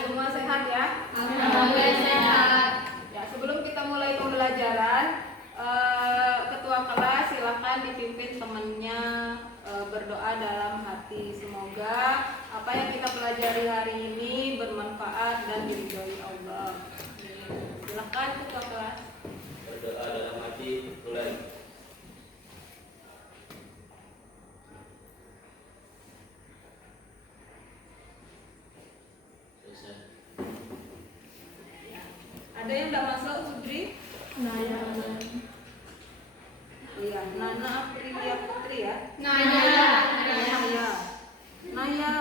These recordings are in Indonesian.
Semua sehat ya? Alhamdulillah sehat. Ya, sebelum kita mulai pembelajaran, ketua kelas silakan dipimpin temannya berdoa dalam hati. Semoga apa yang kita pelajari hari ini bermanfaat dan diridhoi Allah. Silakan ketua kelas. Berdoa dalam hati, mulai. Ada yang tidak masuk, Subri? Iya, Nana Aprilia Putri ya. Naya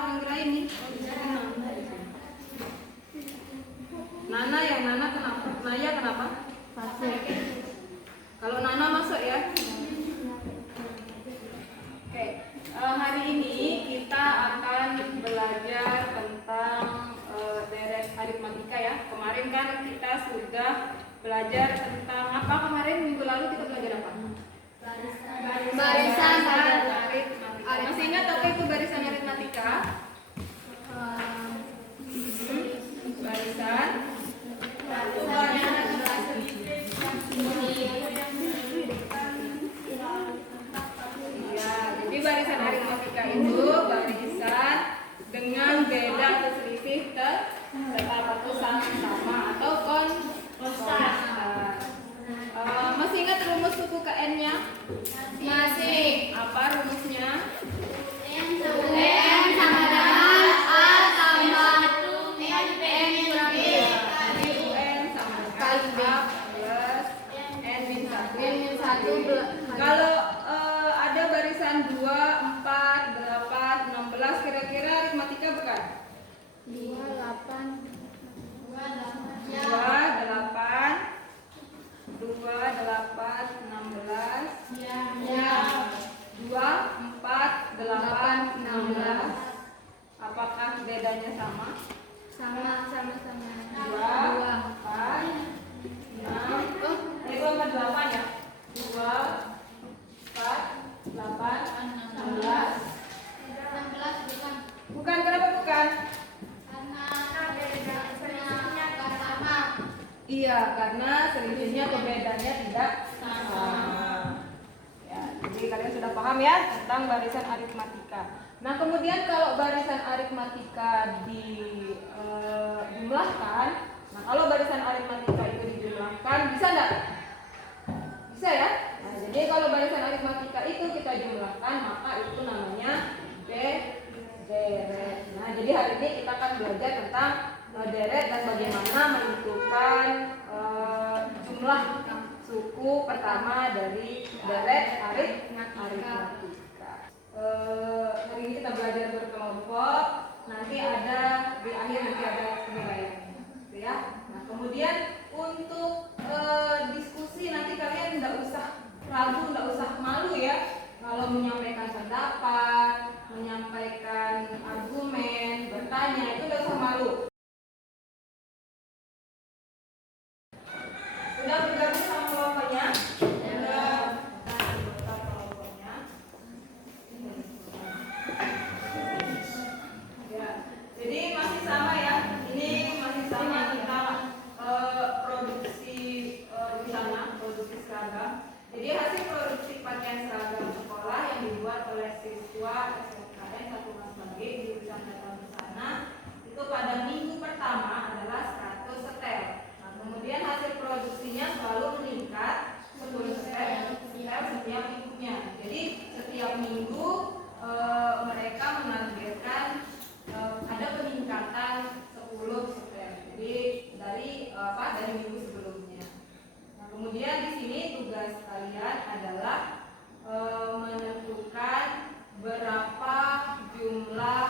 Anggra ini. Nana ya, Nana kenapa? Naya kenapa? Kalau Nana masuk ya. Oke, hari ini kita akan belajar tentang deret aritmatika ya. Kemarin kan kita sudah belajar tentang apa kemarin minggu lalu kita belajar apa? Barisan aritmatika. Masih ingat apa itu barisan aritmatika? Barisan. Ya, jadi barisan aritmatika itu barisan dengan beda atau selisih tetap atau sama atau konstan. Masih ingat rumus suku KN-nya? Masih. Apa rumusnya? M sama dengan A tambah N kurang B. UN sama Kali B. A plus N min 1. N min 1 Kalau ada barisan 2, 4, 8, 16 kira-kira aritmatika bukan? 2, 8, 16. Ya. 2, 4, 8, 16. Apakah bedanya sama? Sama. 2, 4, 6. Ini 2, 4, 8 ya? 2, 4, 8, 16. 16 bukan. Bukan, kenapa bukan? Karena selisihnya gak sama. Iya, karena selisihnya perbedaannya tidak sama. Ya, jadi kalian sudah paham ya tentang barisan aritmatika. Nah, kemudian kalau barisan aritmatika dijumlahkan, nah kalau barisan aritmatika itu dijumlahkan, bisa nggak? Bisa ya? Nah, jadi kalau barisan aritmatika itu kita jumlahkan, maka itu namanya deret. Nah, jadi hari ini kita akan belajar tentang deret dan bagaimana menentukan jumlah suku pertama dari deret aritmatika. Hari ini kita belajar berkelompok. Nanti ada di akhir ada penilaiannya, gitu ya. Nah, kemudian untuk diskusi nanti kalian nggak usah ragu, nggak usah malu ya kalau menyampaikan pendapat, menyampaikan argumen, bertanya itu nggak usah malu. Sudah bergabung sama kelompoknya? Sudah. Anggota kelompoknya. Ya, jadi masih sama ya. Ini masih sama tentang produksi di sana, produksi seragam. Jadi hasil produksi pakaian seragam sekolah yang dibuat oleh siswa SMKN 1 Mas Bagi di jurusan Tata Busana itu pada minggu pertama adalah 100 setel. Nah, kemudian hasil produksinya selalu meningkat 10 setel setiap minggunya. Jadi setiap minggu mereka menargetkan ada peningkatan 10 setel. Jadi dari minggu sebelumnya. Nah, kemudian di sini tugas kalian adalah menentukan berapa jumlah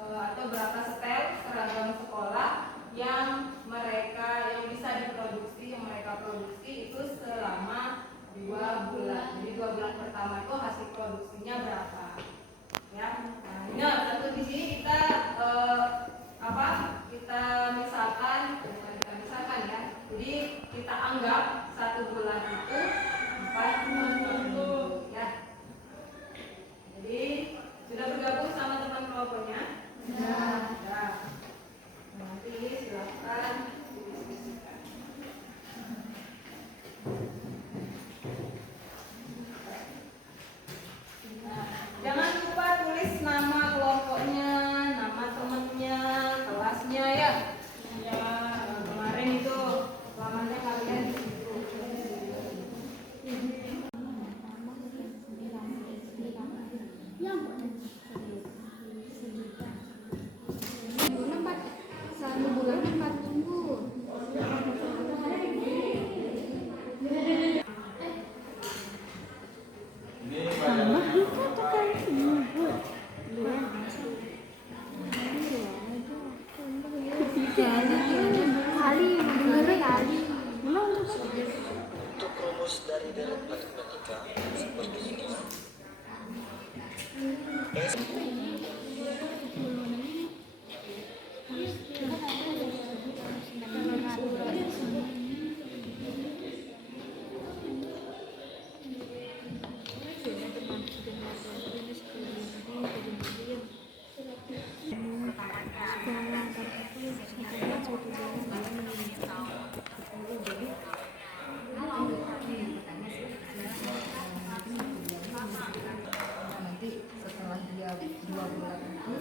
atau berapa setel seragam sekolah yang bisa diproduksi, yang mereka produksi itu selama 2 bulan. Jadi 2 bulan pertama itu hasil produksinya berapa? Ya. Nah, ini satu di sini kita misalkan ya. Jadi kita anggap 1 bulan itu 4 minggu ya. Jadi sudah bergabung sama teman Nanti setelah dia 2 bulan itu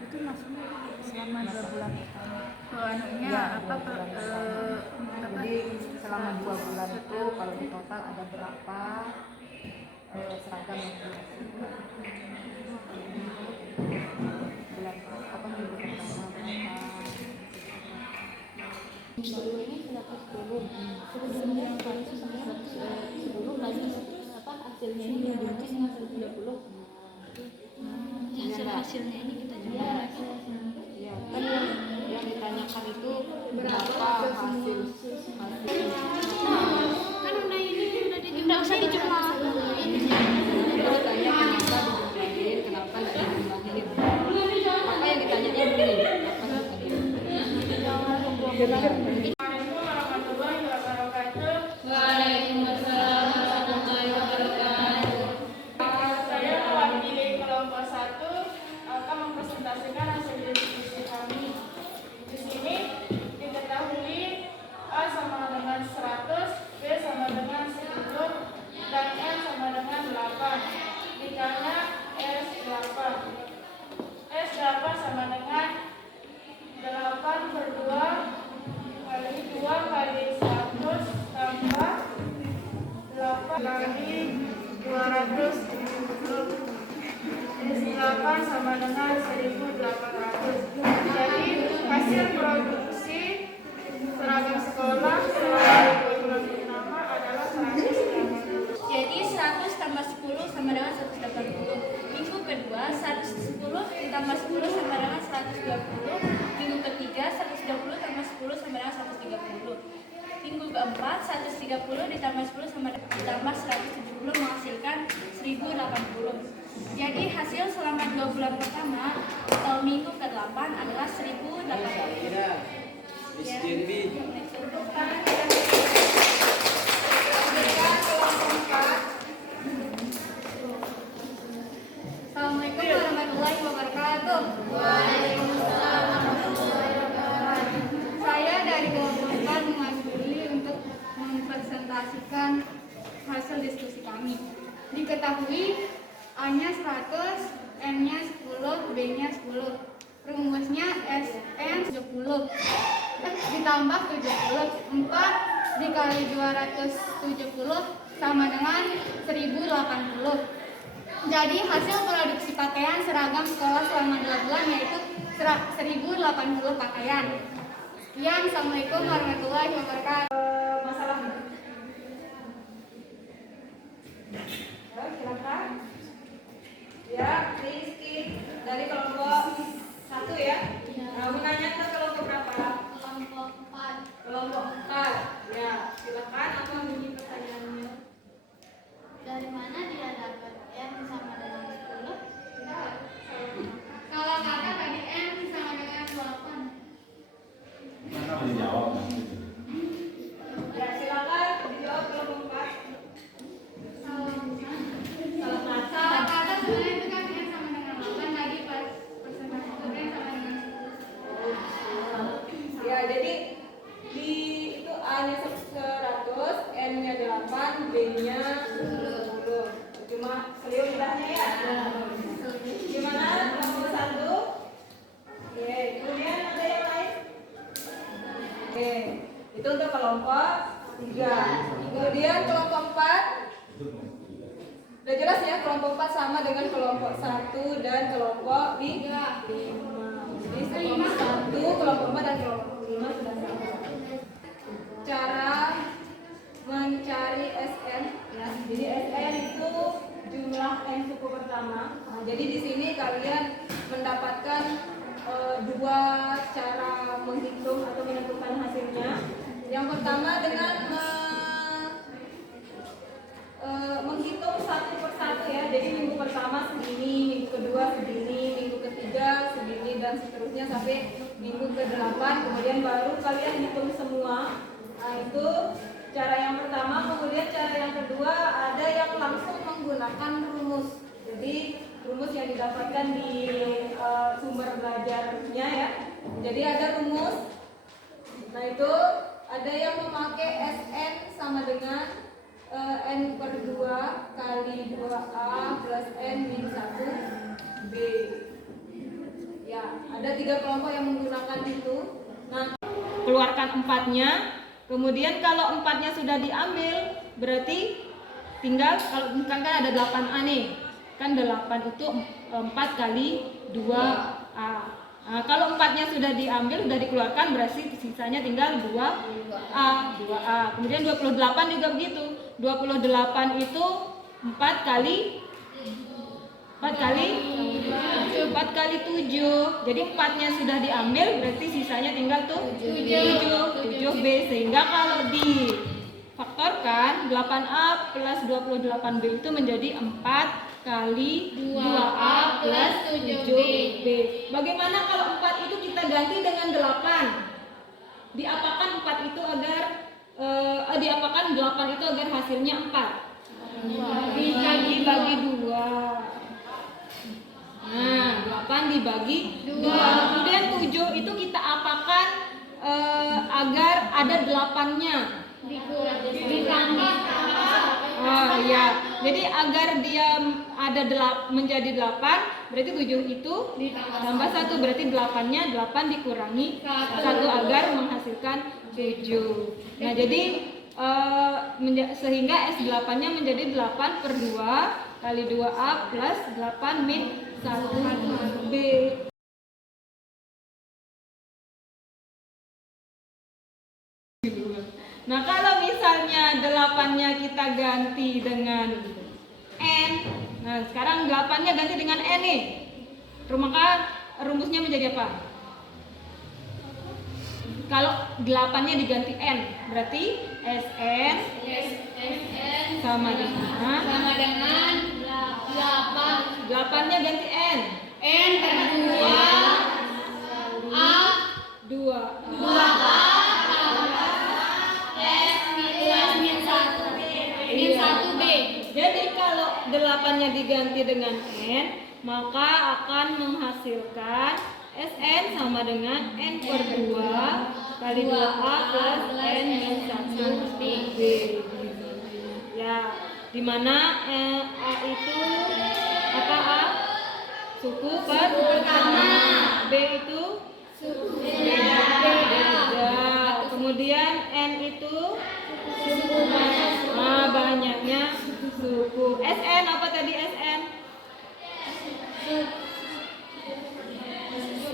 Itu maksudnya selama 2 bulan pertama. Anunya ya, apa 2 bulan pertama. Jadi selama 2 bulan itu kalau di total ada berapa seragam yang dikasihkan. Bulan apa minggu pertama berapa. Baru ini 110. Sebelumnya kalau itu sampai 110 lagi apa hasilnya ini berarti 130. Hasilnya ini kita juga. Ya, kan yang ditanyakan itu berapa hasil Kan udah ini udah dijumlah. Terus tanya kenapa dijumlahin, kenapa nggak dijumlahin. Maka yang ditanyanya begini, Waalaikumsalam warahmatullahi wabarakatuh. Saya mewakili kelompok 1 akan mempresentasikan hasil diskusi kami. Di sini diketahui A sama dengan 100, B sama dengan 10, dan N sama dengan 8. Dikalinya S8. S8 sama dengan 8 per 2 kali 2 kali 100 tambah 8 kali 270. S8 sama dengan 1800. Jadi hasil produksi seragam sekolah selama 2 bulan pertama adalah 180. Jadi 100 tambah 10 sama dengan 180. Minggu kedua 110 ditambah 10 sama dengan 120. Minggu ketiga 120 tambah 10 sama dengan 130. Minggu keempat 130 ditambah 10 sama ditambah 170 menghasilkan 1080. Jadi hasil selama 2 bulan pertama atau minggu ke-8 adalah 1080. Miskin bi. Untuk tangan yang diberikan kelompok 4. Assalamualaikum warahmatullahi wabarakatuh. Waalaikumsalam warahmatullahi wabarakatuh. Saya dari kelompok 4 mewakili untuk mempresentasikan hasil diskusi kami. Diketahui A-nya 100, N-nya 10, B-nya 10. Rumusnya SN 70 ditambah 70. 4 dikali 270 sama dengan 1080. Jadi hasil produksi pakaian seragam sekolah selama 2 bulan yaitu 1080 pakaian. Sekian, Assalamualaikum warahmatullahi wabarakatuh. Masalah. Ya, silakan. Ya, Rizky dari kelompok 1 ya. Nah, menanya ke kelompok berapa? Kelompok 4. Kelompok 4. Ya, silakan. Apa bunyi pertanyaannya? Dari mana dia dapat M sama dengan 10? Kalau kata tadi M sama dengan 8. Mana mau dijawab? Ya, silakan dijawab kelompok 4. Salah kata sebenarnya itu kan N sama dengan 8 tadi pas persentase itu N sama dengan 10. Ya, jadi di itu A-nya 100, N-nya 8, B-nya 10. Cuma seliu mudahnya ya. Gimana kelompok 1? Oke, kemudian ada yang lain? Oke, itu untuk kelompok 3. Kemudian kelompok 4. Udah jelas ya, kelompok 4 sama dengan kelompok 1 dan kelompok 5. Jadi kelompok 1, kelompok 4 dan kelompok 5 sudah sama. Cara mencari SN ya, jadi N suku pertama. Nah, jadi di sini kalian mendapatkan dua cara menghitung atau menentukan hasilnya. Yang pertama dengan menghitung satu persatu ya. Jadi minggu pertama segini, minggu kedua segini, minggu ketiga segini, dan seterusnya sampai minggu ke-8. Kemudian baru kalian hitung semua. Nah, itu cara yang pertama. Kemudian cara yang kedua, ada yang langsung menggunakan rumus. Jadi rumus yang didapatkan di sumber belajarnya ya. Jadi ada rumus. Nah, itu ada yang memakai SN sama dengan N per 2 kali 2A plus N min 1B. Ya, ada 3 kelompok yang menggunakan itu. Nah, keluarkan 4-nya. Kemudian kalau 4-nya sudah diambil, berarti tinggal, kalau misalkan kan ada 8A nih. Kan 8 itu 4 kali 2A. Nah, kalau 4-nya sudah diambil, sudah dikeluarkan, berarti sisanya tinggal 2A. Kemudian 28 juga begitu. 28 itu 4 kali 7. Jadi 4-nya sudah diambil, berarti sisanya tinggal tuh 7B. Sehingga kalau difaktorkan 8A plus 28B itu menjadi 4 kali 2A plus 7B. Bagaimana kalau 4 itu kita ganti dengan 8? Diapakan 4 itu agar diapakan 8 itu agar hasilnya 4? Dibagi 2. Nah, 8 dibagi 2. Kemudian 7 itu kita apakan agar ada 8-nya? Ditambah. Oh ya, jadi agar dia ada menjadi 8, berarti 7 itu tambah 1, berarti 8-nya 8 dikurangi 1 agar menghasilkan 7. Nah, jadi sehingga S8-nya menjadi 8 per 2 kali 2A plus 8 min 1B. Nah, kalau misalnya 8-nya kita ganti dengan N. Nah, sekarang 8-nya ganti dengan N nih. Maka rumusnya menjadi apa? Kalau 8-nya diganti N, berarti SN sama dengan 8-nya ganti N. N per 2 A 2A min 1B. Jadi kalau 8-nya diganti dengan N, maka akan menghasilkan SN sama dengan N per 2 kali 2A plus N min 1B. Ya, dimana A itu apa A? Suku pertama. B itu suku beda. Kemudian N itu suku banyaknya suku. SN apa tadi SN?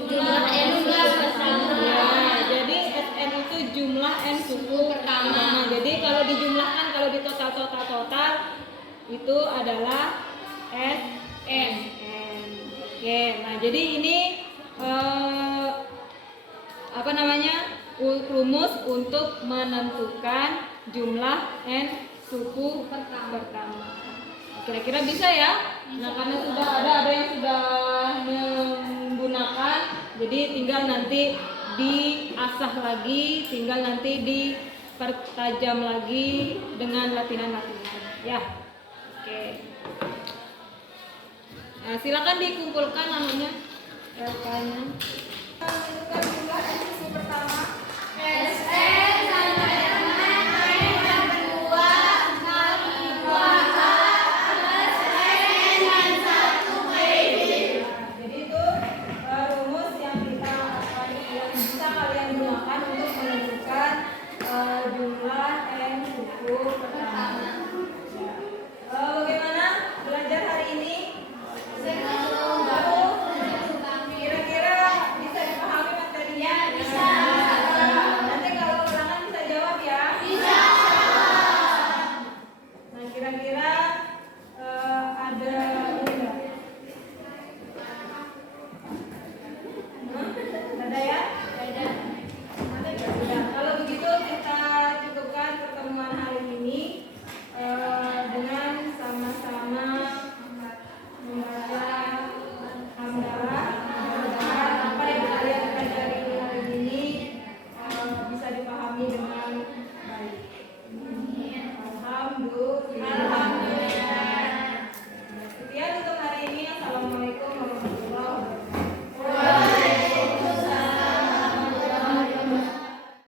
Jumlah N pertama. Ya, jadi SN itu jumlah N suku pertama. Jadi kalau dijumlahkan, kalau di total itu adalah SN. Oke, nah jadi ini rumus untuk menentukan jumlah N suku pertama. Kira-kira bisa ya? Nah, karena sudah ada yang sudah menggunakan, jadi tinggal nanti diasah lagi, tinggal nanti dipertajam lagi dengan latihan-latihan. Ya, oke. Nah, silakan dikumpulkan namanya, RK-nya. Menentukan jumlah N suku pertama.